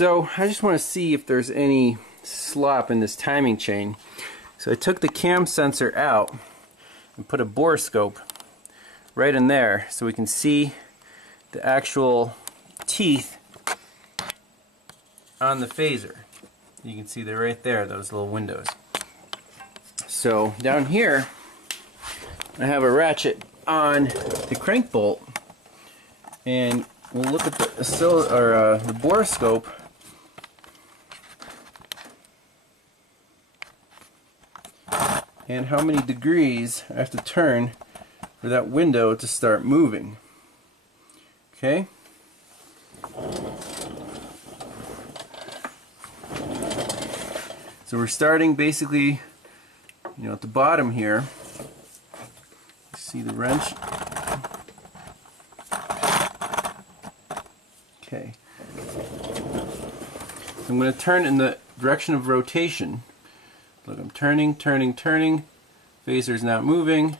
So I just want to see if there's any slop in this timing chain. So I took the cam sensor out and put a borescope right in there so we can see the actual teeth on the phaser. You can see they're right there, those little windows. So down here I have a ratchet on the crank bolt, and we'll look at the borescope. And how many degrees I have to turn for that window to start moving. Okay? So we're starting basically, at the bottom here. See the wrench? Okay. I'm going to turn in the direction of rotation. Look, I'm turning. Phaser's not moving.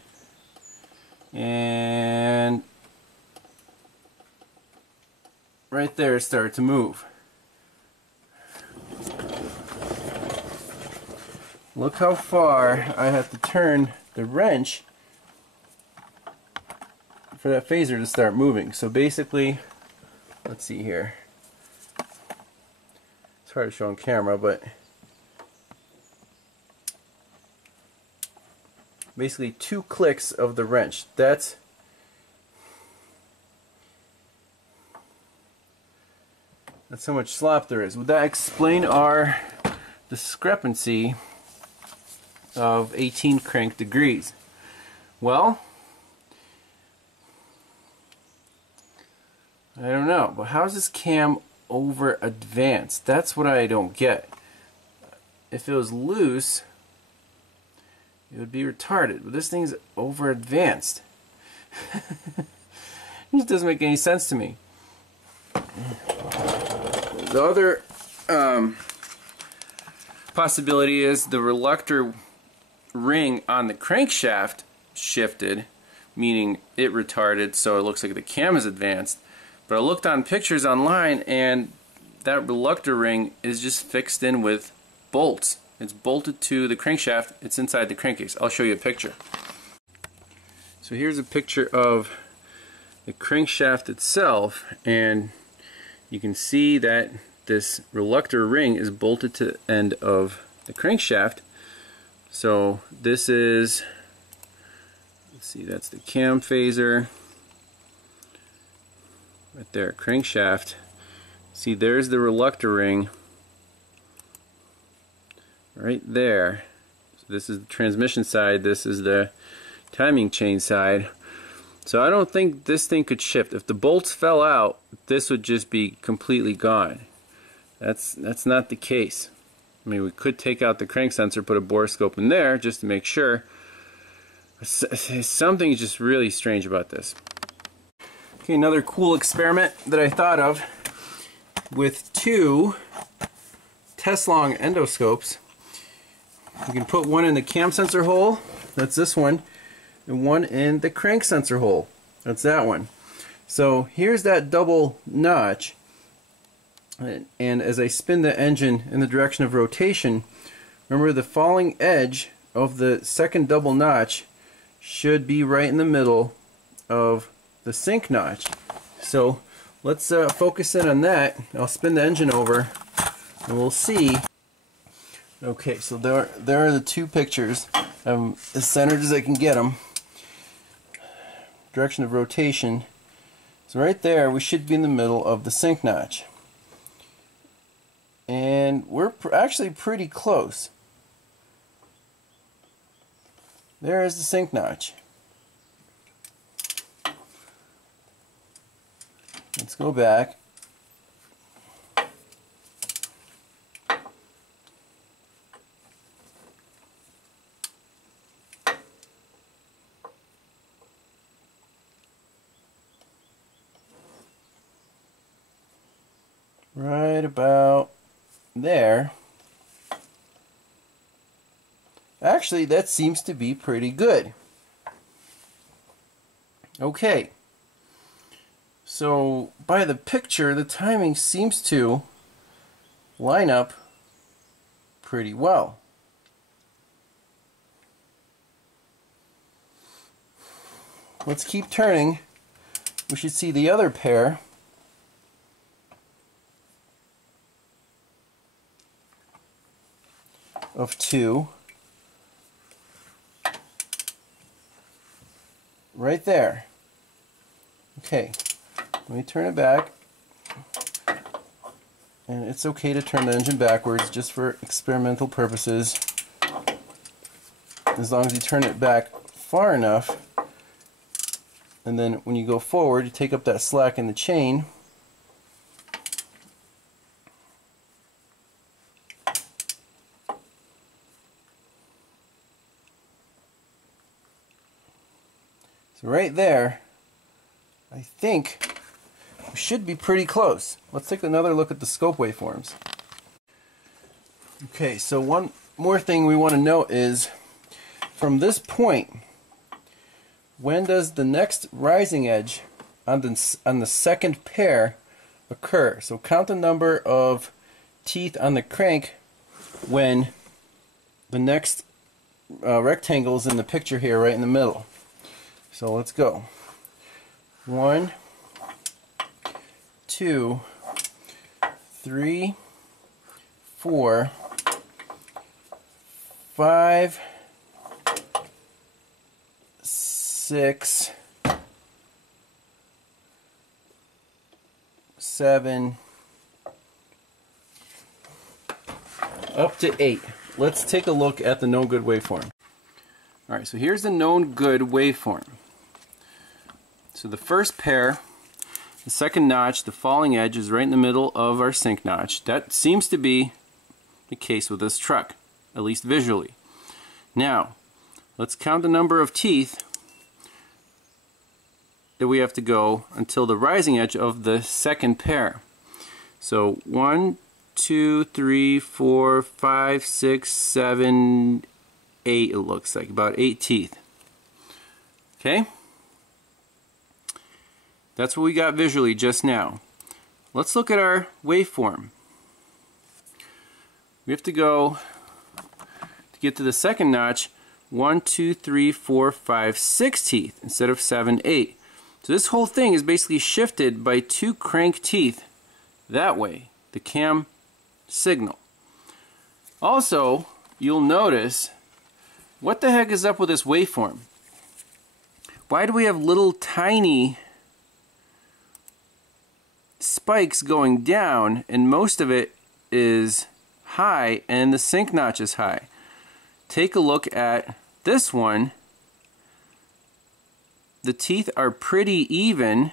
And right there it started to move. Look how far I have to turn the wrench for that phaser to start moving. So basically, let's see here. It's hard to show on camera, but basically 2 clicks of the wrench. That's how much slop there is. Would that explain our discrepancy of 18 crank degrees? Well, I don't know, but how is this cam over advanced? That's what I don't get. If it was loose, it would be retarded, but this thing's over advanced. It just doesn't make any sense to me. The other possibility is the reluctor ring on the crankshaft shifted, meaning it retarded, so it looks like the cam is advanced. But I looked on pictures online, and that reluctor ring is just fixed in with bolts. It's bolted to the crankshaft. It's inside the crankcase. I'll show you a picture. So here's a picture of the crankshaft itself, and you can see that this reluctor ring is bolted to the end of the crankshaft. So this is, let's see, that's the cam phaser. Right there, crankshaft. See, there's the reluctor ring. Right there. So this is the transmission side, this is the timing chain side. So I don't think this thing could shift. If the bolts fell out, this would just be completely gone. That's not the case. I mean, we could take out the crank sensor, put a borescope in there just to make sure. Something's just really strange about this. Okay, another cool experiment that I thought of with 2 TESLONG endoscopes. You can put one in the cam sensor hole, that's this one, and one in the crank sensor hole, that's that one. So here's that double notch, and as I spin the engine in the direction of rotation, remember the falling edge of the second double notch should be right in the middle of the sync notch. So let's focus in on that. I'll spin the engine over and we'll see. Okay, so there are the 2 pictures. As centered as I can get them. Direction of rotation. So right there, we should be in the middle of the sync notch. And we're actually pretty close. There is the sync notch. Let's go back. Right about there. Actually, that seems to be pretty good. Okay. So by the picture, the timing seems to line up pretty well. Let's keep turning. We should see the other pair. Of two right there. Okay, let me turn it back. And it's okay to turn the engine backwards just for experimental purposes, as long as you turn it back far enough, and then when you go forward you take up that slack in the chain. So right there, I think we should be pretty close. Let's take another look at the scope waveforms. Okay, so one more thing we want to note is, from this point, when does the next rising edge on the second pair occur? So count the number of teeth on the crank when the next rectangle is in the picture here, right in the middle. So let's go. 1, 2, 3, 4, 5, 6, 7, up to 8. Let's take a look at the known good waveform. Alright, so here's the known good waveform. So the first pair, the second notch, the falling edge is right in the middle of our sync notch. That seems to be the case with this truck, at least visually. Now, let's count the number of teeth that we have to go until the rising edge of the second pair. So 1, 2, 3, 4, 5, 6, 7, 8, it looks like. About 8 teeth. Okay? That's what we got visually just now. Let's look at our waveform. We have to go, to get to the second notch, 1, 2, 3, 4, 5, 6 teeth instead of 7, 8. So this whole thing is basically shifted by 2 crank teeth that way, the cam signal. Also, you'll notice, what the heck is up with this waveform? Why do we have little tiny spikes going down, and most of it is high and the sync notch is high? Take a look at this one. The teeth are pretty even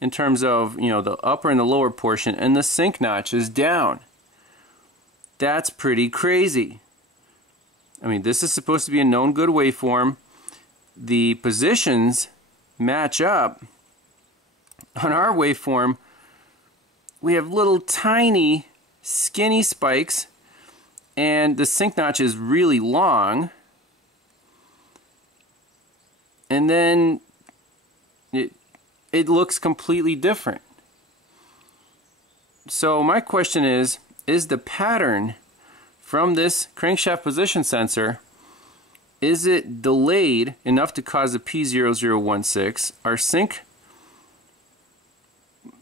in terms of, you know, the upper and the lower portion, and the sync notch is down. That's pretty crazy. I mean, this is supposed to be a known good waveform. The positions match up. On our waveform, we have little tiny skinny spikes, and the sync notch is really long, and then it looks completely different. So my question is the pattern from this crankshaft position sensor, is it delayed enough to cause a P0016? Our sync,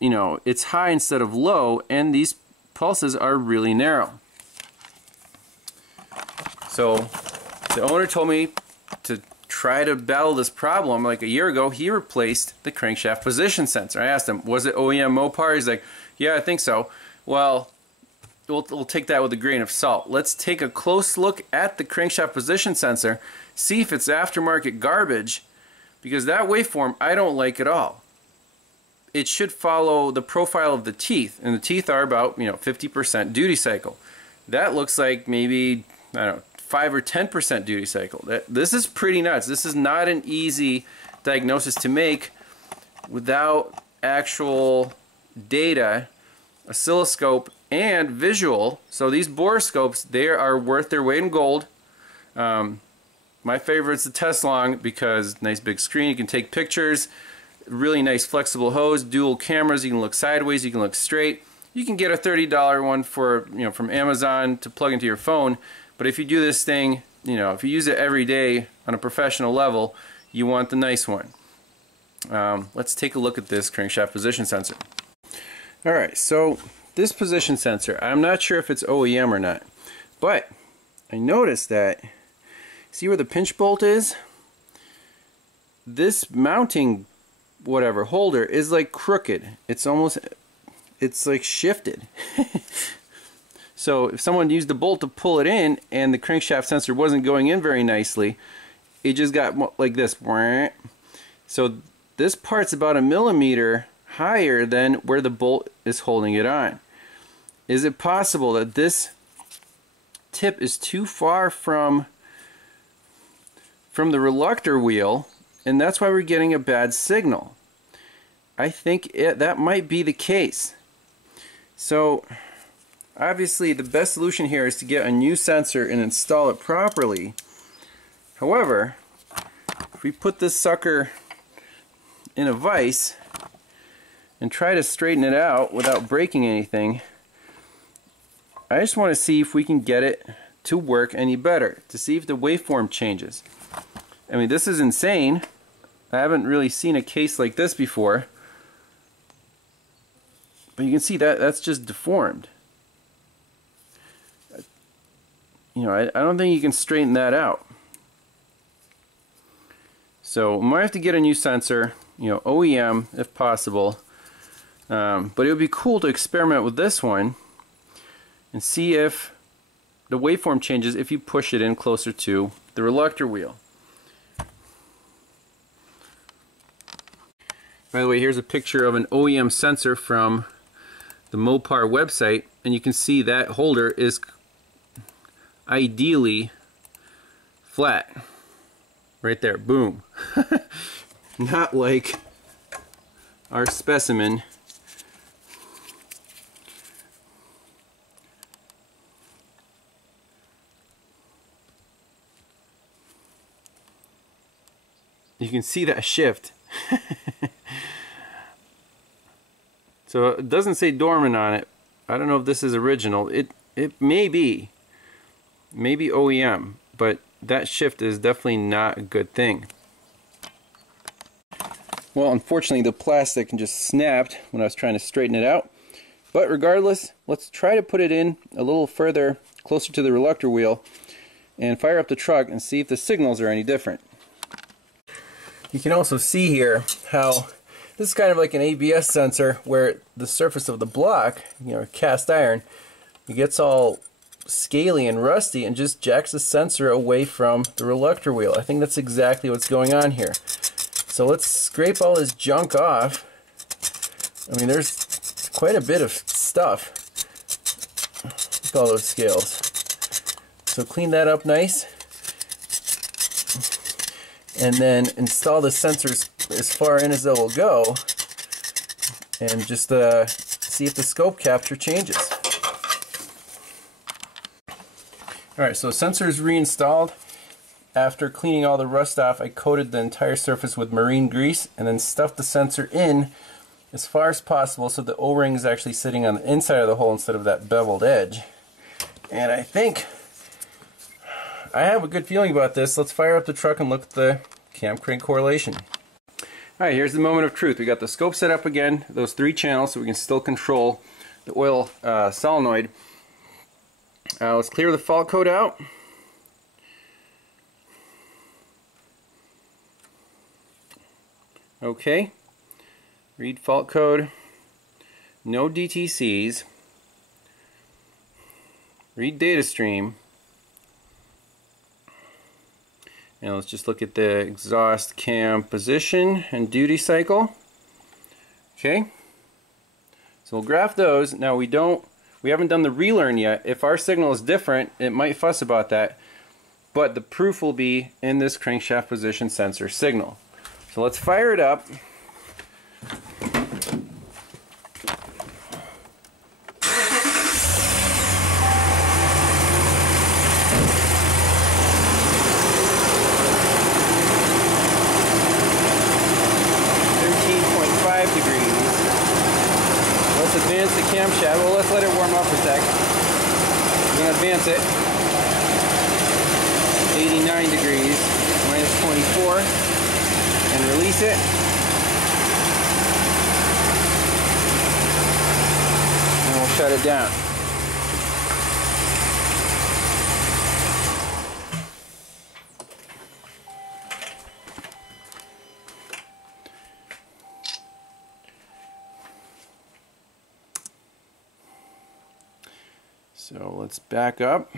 you know, it's high instead of low, and these pulses are really narrow. So the owner told me to try to battle this problem. Like a year ago, he replaced the crankshaft position sensor. I asked him, was it OEM Mopar? He's like, yeah, I think so. Well, we'll take that with a grain of salt. Let's take a close look at the crankshaft position sensor, see if it's aftermarket garbage, because that waveform I don't like at all. It should follow the profile of the teeth, and the teeth are about, 50% duty cycle. That looks like maybe, I don't know, 5 or 10% duty cycle. This is pretty nuts. This is not an easy diagnosis to make without actual data, oscilloscope, and visual. So these borescopes, they are worth their weight in gold. My favorite's the TESLONG because nice big screen, you can take pictures, really nice flexible hose, dual cameras, you can look sideways, you can look straight. You can get a $30 one for, you know, from Amazon to plug into your phone, but if you do this thing, you know, if you use it every day on a professional level, you want the nice one. Let's take a look at this crankshaft position sensor. Alright, so this position sensor, I'm not sure if it's OEM or not, but I noticed that, see where the pinch bolt is? This mounting whatever holder is like crooked. It's like shifted. So if someone used the bolt to pull it in and the crankshaft sensor wasn't going in very nicely, it just got like this. So this part's about 1 millimeter higher than where the bolt is holding it on. Is it possible that this tip is too far from the reluctor wheel, and that's why we're getting a bad signal? I think that might be the case. So obviously the best solution here is to get a new sensor and install it properly. However, if we put this sucker in a vise and try to straighten it out without breaking anything, I just want to see if we can get it to work any better, to see if the waveform changes. I mean, this is insane. I haven't really seen a case like this before. But you can see that that's just deformed. You know, I don't think you can straighten that out. So we might have to get a new sensor, you know, OEM if possible. But it would be cool to experiment with this one and see if the waveform changes if you push it in closer to the reluctor wheel. By the way, here's a picture of an OEM sensor from the Mopar website, and you can see that holder is ideally flat. Right there, boom. Not like our specimen. You can see that shift. So it doesn't say dormant on it. I don't know if this is original. It may be. Maybe OEM, but that shift is definitely not a good thing. Well, unfortunately the plastic just snapped when I was trying to straighten it out. But regardless, let's try to put it in a little further, closer to the reluctor wheel, and fire up the truck and see if the signals are any different. You can also see here how this is kind of like an ABS sensor, where the surface of the block, you know, cast iron, it gets all scaly and rusty and just jacks the sensor away from the reluctor wheel. I think that's exactly what's going on here. So let's scrape all this junk off. I mean, there's quite a bit of stuff. Look at all those scales. So clean that up nice. And then install the sensors as far in as they will go, and just see if the scope capture changes. Alright, so sensors reinstalled. After cleaning all the rust off, I coated the entire surface with marine grease and then stuffed the sensor in as far as possible so the O-ring is actually sitting on the inside of the hole instead of that beveled edge. And I think I have a good feeling about this. Let's fire up the truck and look at the cam crank correlation. Alright, here's the moment of truth. We got the scope set up again, those 3 channels, so we can still control the oil solenoid. Let's clear the fault code out. Okay. Read fault code. No DTCs. Read data stream. And let's just look at the exhaust cam position and duty cycle. Okay. So we'll graph those. Now we haven't done the relearn yet. If our signal is different, it might fuss about that. But the proof will be in this crankshaft position sensor signal. So let's fire it up. Degrees. Let's advance the camshaft. let's let it warm up a sec. We're going to advance it. 89 degrees, minus 24, and release it. And we'll shut it down. So let's back up.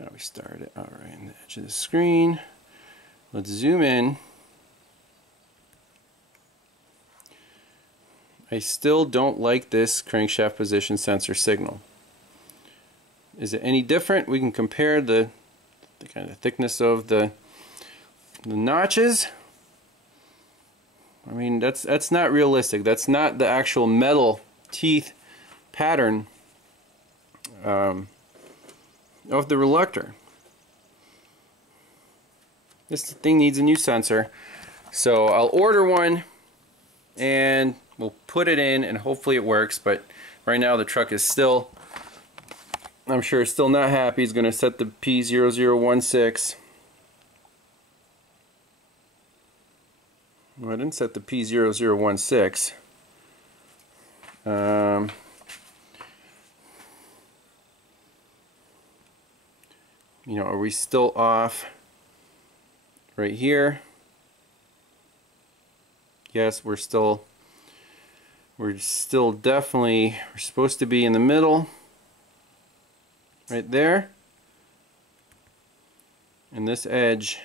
Now we start it out right on the edge of the screen. Let's zoom in. I still don't like this crankshaft position sensor signal. Is it any different? We can compare the kind of thickness of the notches. I mean, that's not realistic. That's not the actual metal teeth pattern of the reluctor. This thing needs a new sensor, so I'll order one and we'll put it in and hopefully it works. But right now the truck is still, I'm sure, still not happy. He's going to set the P0016. Well, I didn't set the P0016. You know, are we still off right here? Yes, we're still definitely, we're supposed to be in the middle, right there. And this edge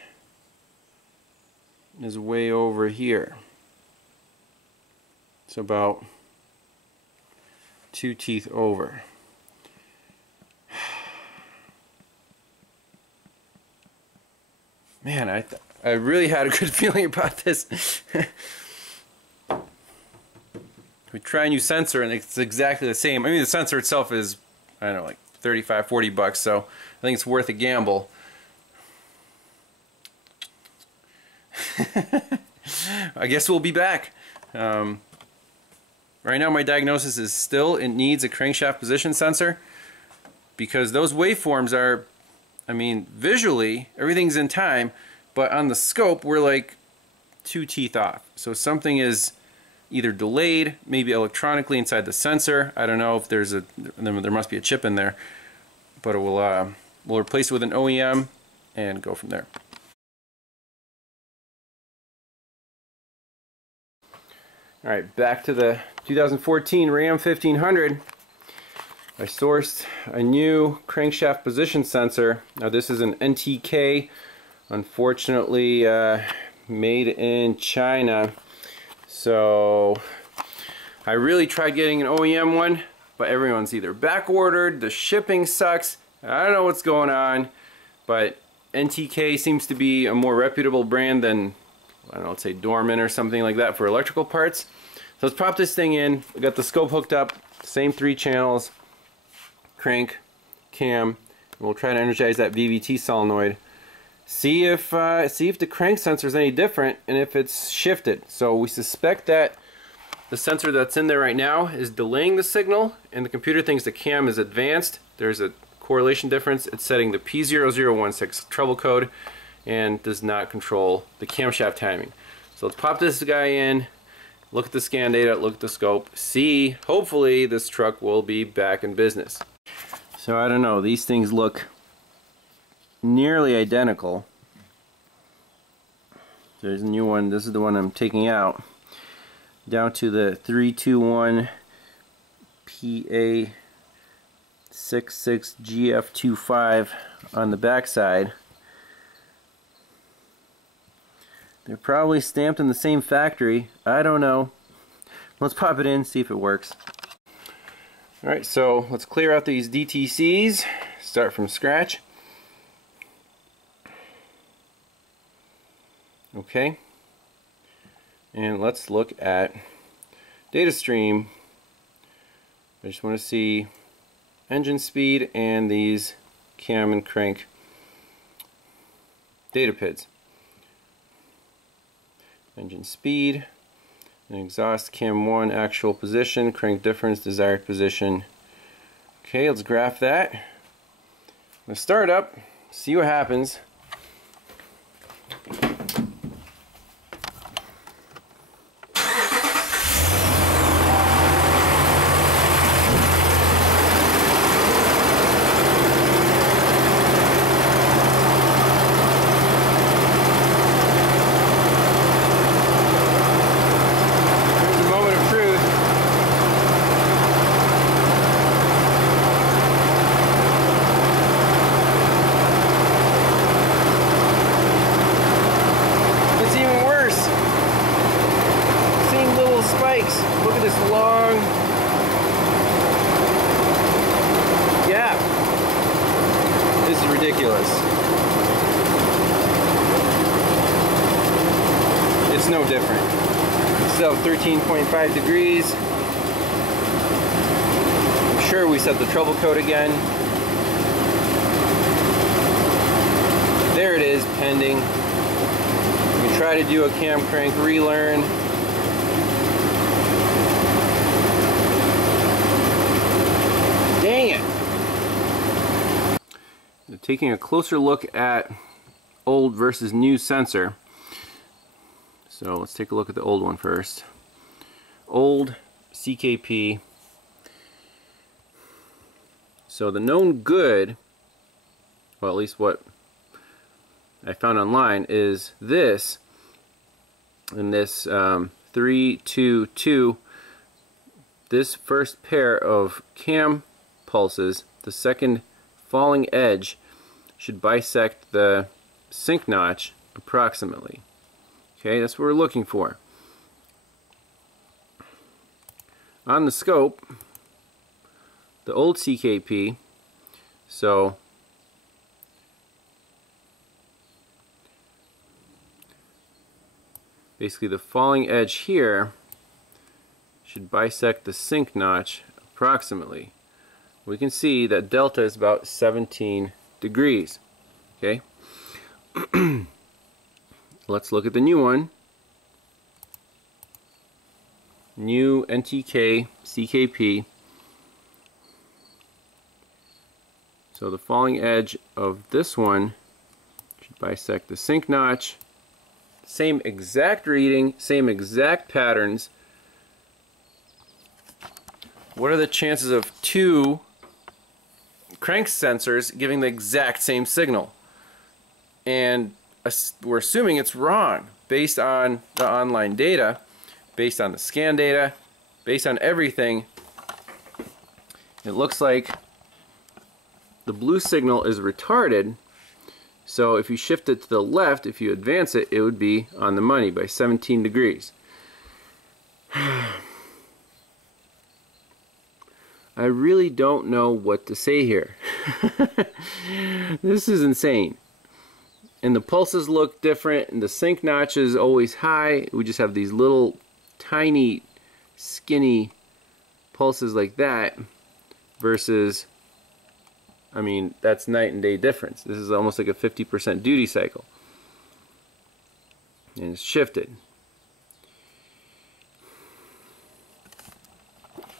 is way over here. It's about 2 teeth over. Man, I really had a good feeling about this. We try a new sensor and it's exactly the same. I mean, the sensor itself is, I don't know, like 35, 40 bucks, so I think it's worth a gamble. I guess we'll be back. Right now my diagnosis is still it needs a crankshaft position sensor, because those waveforms are, I mean, visually everything's in time, but on the scope we're like 2 teeth off. So something is either delayed, maybe electronically inside the sensor. I don't know if there must be a chip in there, but it will we'll replace it with an OEM and go from there. Alright, back to the 2014 Ram 1500. I sourced a new crankshaft position sensor. Now this is an NTK, unfortunately made in China. So I really tried getting an OEM one, but everyone's either back ordered, the shipping sucks, I don't know what's going on, but NTK seems to be a more reputable brand than, I don't know, let's say Dorman or something like that for electrical parts. So let's pop this thing in. We got the scope hooked up, same 3 channels, crank, cam, and we'll try to energize that VVT solenoid. See if the crank sensor is any different and if it's shifted. So we suspect that the sensor that's in there right now is delaying the signal, and the computer thinks the cam is advanced. There's a correlation difference. It's setting the P0016 trouble code and does not control the camshaft timing. So let's pop this guy in, look at the scan data, look at the scope, see, hopefully this truck will be back in business. So I don't know, these things look nearly identical. There's a new one, this is the one I'm taking out, down to the 321 PA66GF25 on the back side. They're probably stamped in the same factory, I don't know. Let's pop it in, see if it works. Alright, so let's clear out these DTCs, start from scratch. Okay, and let's look at data stream. I just want to see engine speed and these cam and crank data PIDs. engine speed, and exhaust cam 1 actual position, crank difference, desired position. Okay, let's graph that. Let's start up, see what happens. Look at this long gap. This is ridiculous. It's no different. So 13.5 degrees. I'm sure we set the trouble code again. There it is, pending. We can try to do a cam crank relearn. Dang it! Taking a closer look at old versus new sensor. So let's take a look at the old one first. Old CKP. So the known good, well, at least what I found online, is this and this 322. This first pair of cam pulses, the second falling edge should bisect the sync notch approximately. Okay, that's what we're looking for. On the scope, the old CKP, so basically the falling edge here should bisect the sync notch approximately. We can see that delta is about 17 degrees. Okay. Let's look at the new one. New NTK CKP. So the falling edge of this one should bisect the sync notch. Same exact reading, same exact patterns. What are the chances of two crank sensors giving the exact same signal? And we're assuming it's wrong based on the online data, based on the scan data, based on everything. It looks like the blue signal is retarded, so if you shift it to the left, if you advance it, it would be on the money by 17 degrees. I really don't know what to say here. This is insane. And the pulses look different, and the sync notch is always high. We just have these little tiny skinny pulses like that versus, I mean, that's night and day difference. This is almost like a 50% duty cycle. And it's shifted.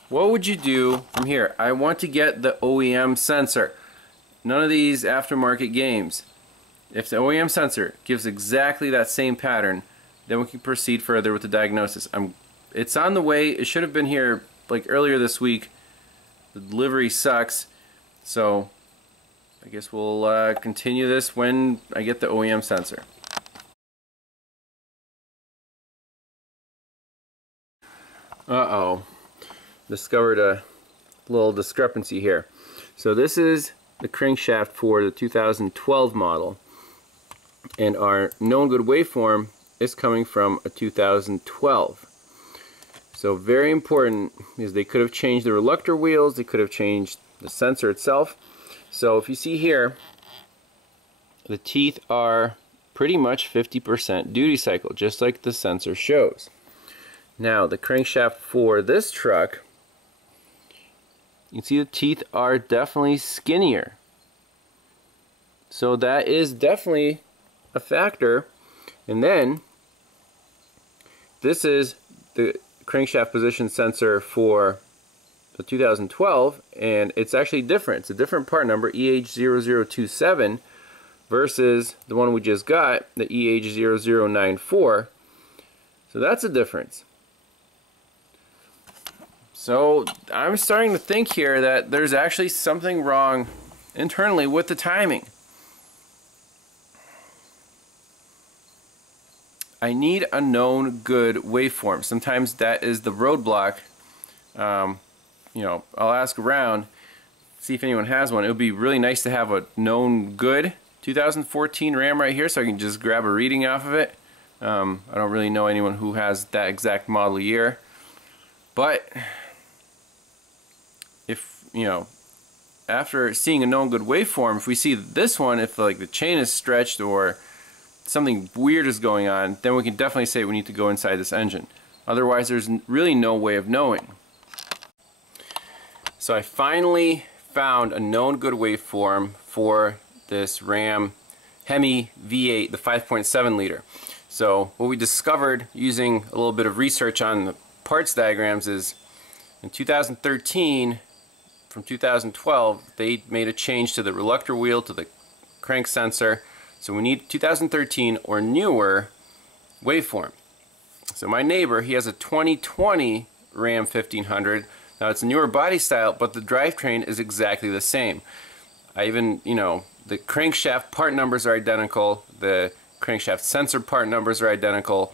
What would you do from here? I want to get the OEM sensor. None of these aftermarket games. If the OEM sensor gives exactly that same pattern, then we can proceed further with the diagnosis. It's on the way. It should have been here like earlier this week. The delivery sucks. So I guess we'll continue this when I get the OEM sensor. Uh-oh. Discovered a little discrepancy here. So this is the crankshaft for the 2012 model, and our known good waveform is coming from a 2012. So very important, because they could have changed the reluctor wheels, they could have changed the sensor itself. So if you see here, the teeth are pretty much 50% duty cycle, just like the sensor shows. Now the crankshaft for this truck, you can see the teeth are definitely skinnier. So that is definitely a factor. And then this is the crankshaft position sensor for the 2012, and it's actually different. It's a different part number, EH0027, versus the one we just got, the EH0094. So that's a difference. So I'm starting to think here that there's actually something wrong internally with the timing. I need a known good waveform. Sometimes that is the roadblock. You know, I'll ask around, see if anyone has one. It would be really nice to have a known good 2014 RAM right here, so I can just grab a reading off of it. I don't really know anyone who has that exact model year, but if, you know, after seeing a known good waveform, if we see this one, if like the chain is stretched or something weird is going on, then we can definitely say we need to go inside this engine. Otherwise, there's really no way of knowing. So I finally found a known good waveform for this Ram Hemi V8, the 5.7 liter. So what we discovered using a little bit of research on the parts diagrams is in 2013, from 2012, they made a change to the reluctor wheel, to the crank sensor. So we need 2013 or newer waveform. So my neighbor, he has a 2020 Ram 1500. Now it's a newer body style, but the drivetrain is exactly the same. I even, you know, the crankshaft part numbers are identical. The crankshaft sensor part numbers are identical.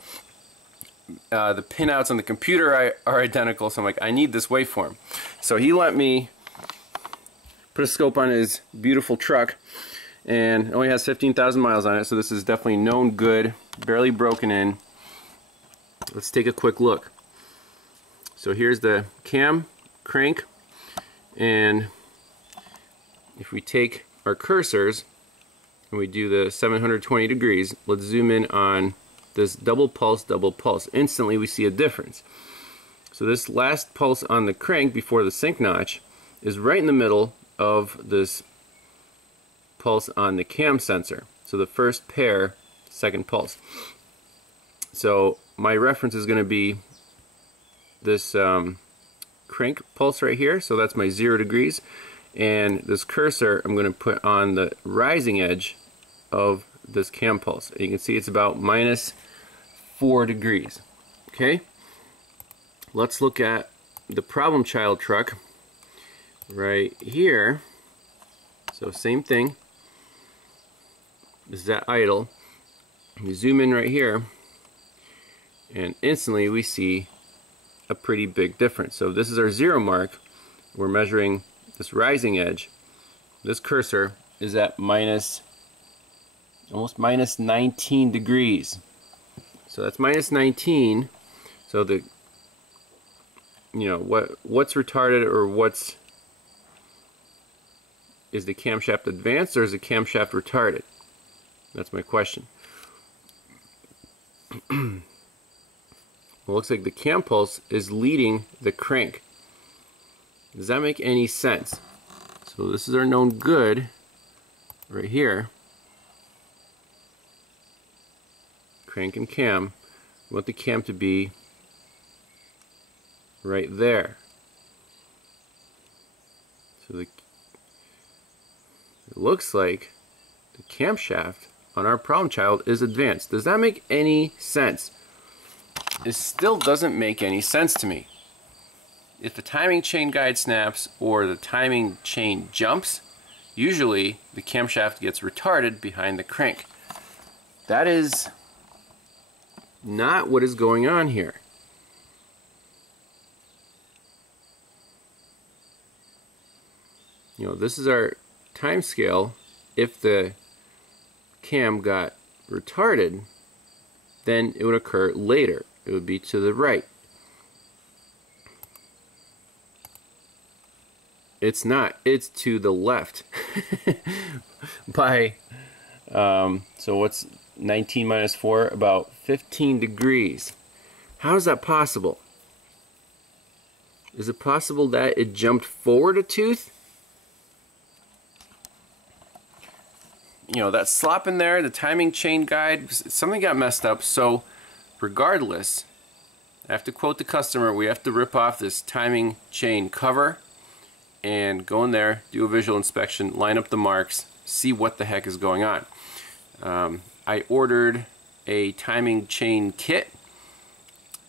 The pinouts on the computer are identical. So I'm like, I need this waveform. So he let me put a scope on his beautiful truck, and it only has 15,000 miles on it. So this is definitely known good, barely broken in. Let's take a quick look. So here's the cam, crank, and if we take our cursors and we do the 720 degrees, let's zoom in on this double pulse. Instantly we see a difference. So this last pulse on the crank before the sync notch is right in the middle of this pulse on the cam sensor. So the first pair, second pulse. So my reference is going to be this crank pulse right here, so that's my 0 degrees, and this cursor I'm going to put on the rising edge of this cam pulse. And you can see it's about -4 degrees. Okay, let's look at the problem child truck right here. So same thing, this is at idle. We zoom in right here, and instantly we see a pretty big difference. So this is our 0 mark. We're measuring this rising edge. This cursor is at almost -19 degrees. So that's -19. So the, you know, what's retarded, or is the camshaft advanced or is the camshaft retarded? That's my question. Well, looks like the cam pulse is leading the crank. Does that make any sense? So this is our known good right here. Crank and cam. We want the cam to be right there. So it looks like the camshaft on our problem child is advanced. Does that make any sense? It still doesn't make any sense to me. If the timing chain guide snaps or the timing chain jumps, usually the camshaft gets retarded behind the crank. That is not what is going on here. You know, this is our time scale. If the cam got retarded, then it would occur later. It would be to the right. It's not. It's to the left. By, so what's 19 minus 4? About 15 degrees. How is that possible? Is it possible that it jumped forward a tooth? You know, that slop in there, the timing chain guide, something got messed up. So regardless, I have to quote the customer, we have to rip off this timing chain cover and go in there, do a visual inspection, line up the marks, see what the heck is going on. I ordered a timing chain kit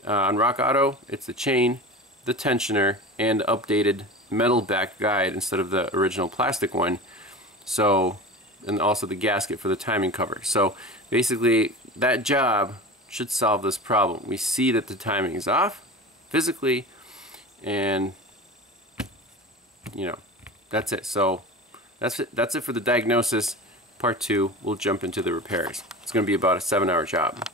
on Rock Auto. It's the chain, the tensioner, and updated metal back guide instead of the original plastic one. So, and also the gasket for the timing cover. So basically that job should solve this problem. We see that the timing is off physically, and you know, that's it. So that's it for the diagnosis. Part 2, we'll jump into the repairs. It's going to be about a 7-hour job.